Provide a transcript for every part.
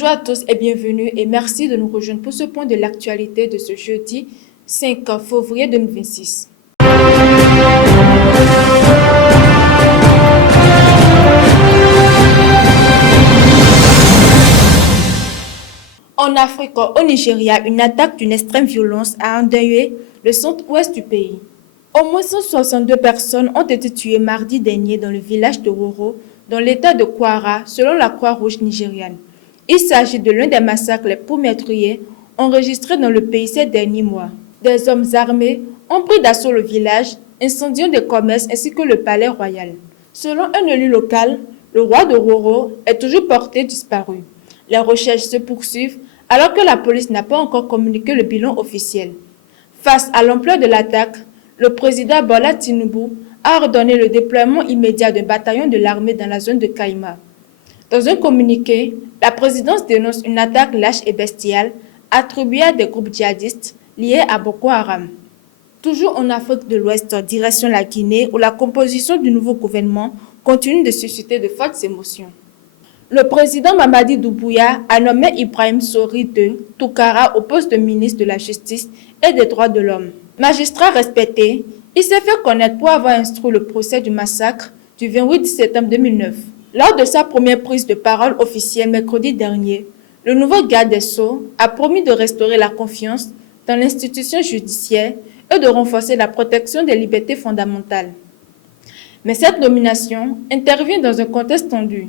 Bonjour à tous et bienvenue et merci de nous rejoindre pour ce point de l'actualité de ce jeudi 5 février 2026. En Afrique, au Nigeria, une attaque d'une extrême violence a endeuillé le centre-ouest du pays. Au moins 162 personnes ont été tuées mardi dernier dans le village de Roro, dans l'état de Kwara, selon la Croix-Rouge nigériane. Il s'agit de l'un des massacres les plus meurtriers enregistrés dans le pays ces derniers mois. Des hommes armés ont pris d'assaut le village, incendiant des commerces ainsi que le palais royal. Selon un élu local, le roi de Roro est toujours porté disparu. Les recherches se poursuivent alors que la police n'a pas encore communiqué le bilan officiel. Face à l'ampleur de l'attaque, le président Bola Tinubu a ordonné le déploiement immédiat d'un bataillon de l'armée dans la zone de Kaïma. Dans un communiqué, la présidence dénonce une attaque lâche et bestiale attribuée à des groupes djihadistes liés à Boko Haram. Toujours en Afrique de l'Ouest, direction la Guinée, où la composition du nouveau gouvernement continue de susciter de fortes émotions. Le président Mamadi Doumbouya a nommé Ibrahim Sori de Toukara au poste de ministre de la Justice et des Droits de l'Homme. Magistrat respecté, il s'est fait connaître pour avoir instruit le procès du massacre du 28 septembre 2009. Lors de sa première prise de parole officielle mercredi dernier, le nouveau garde des Sceaux a promis de restaurer la confiance dans l'institution judiciaire et de renforcer la protection des libertés fondamentales. Mais cette nomination intervient dans un contexte tendu.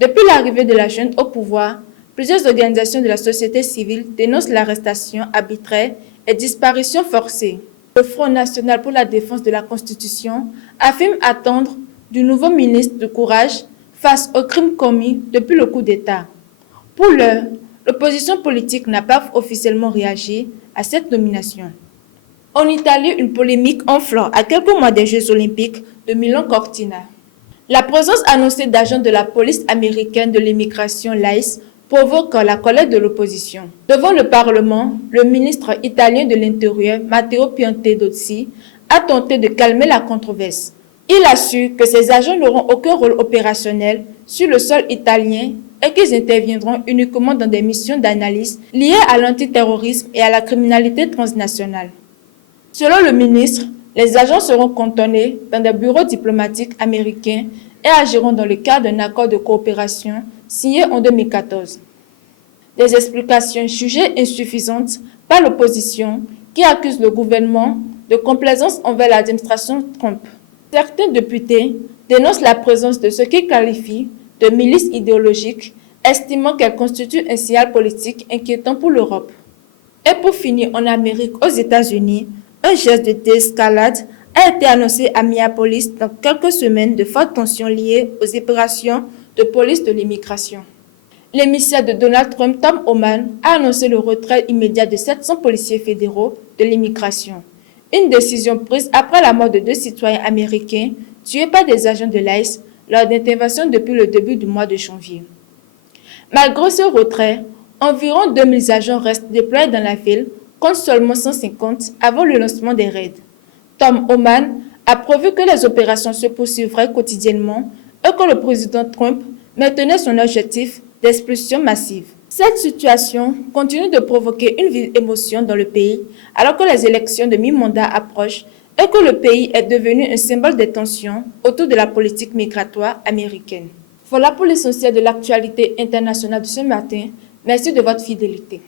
Depuis l'arrivée de la junte au pouvoir, plusieurs organisations de la société civile dénoncent l'arrestation arbitraire et disparition forcée. Le Front national pour la défense de la Constitution affirme attendre du nouveau ministre du Courage face aux crimes commis depuis le coup d'État. Pour l'heure, l'opposition politique n'a pas officiellement réagi à cette nomination. En Italie, une polémique enfle à quelques mois des Jeux olympiques de Milan-Cortina. La présence annoncée d'agents de la police américaine de l'immigration l'ICE provoque la colère de l'opposition. Devant le Parlement, le ministre italien de l'Intérieur, Matteo Piantedosi, a tenté de calmer la controverse. Il a su que ces agents n'auront aucun rôle opérationnel sur le sol italien et qu'ils interviendront uniquement dans des missions d'analyse liées à l'antiterrorisme et à la criminalité transnationale. Selon le ministre, les agents seront cantonnés dans des bureaux diplomatiques américains et agiront dans le cadre d'un accord de coopération signé en 2014. Des explications jugées insuffisantes par l'opposition qui accuse le gouvernement de complaisance envers l'administration Trump. Certains députés dénoncent la présence de ce qu'ils qualifient de milice idéologique, estimant qu'elle constitue un signal politique inquiétant pour l'Europe. Et pour finir en Amérique, aux États-Unis, un geste de désescalade a été annoncé à Minneapolis dans quelques semaines de fortes tensions liées aux opérations de police de l'immigration. L'émissaire de Donald Trump, Tom Homan, a annoncé le retrait immédiat de 700 policiers fédéraux de l'immigration. Une décision prise après la mort de 2 citoyens américains tués par des agents de l'ICE lors d'interventions depuis le début du mois de janvier. Malgré ce retrait, environ 2000 agents restent déployés dans la ville, contre seulement 150 avant le lancement des raids. Tom Homan a prévu que les opérations se poursuivraient quotidiennement et que le président Trump maintenait son objectif d'expulsion massive. Cette situation continue de provoquer une vive émotion dans le pays alors que les élections de mi-mandat approchent et que le pays est devenu un symbole de tension autour de la politique migratoire américaine. Voilà pour l'essentiel de l'actualité internationale de ce matin. Merci de votre fidélité.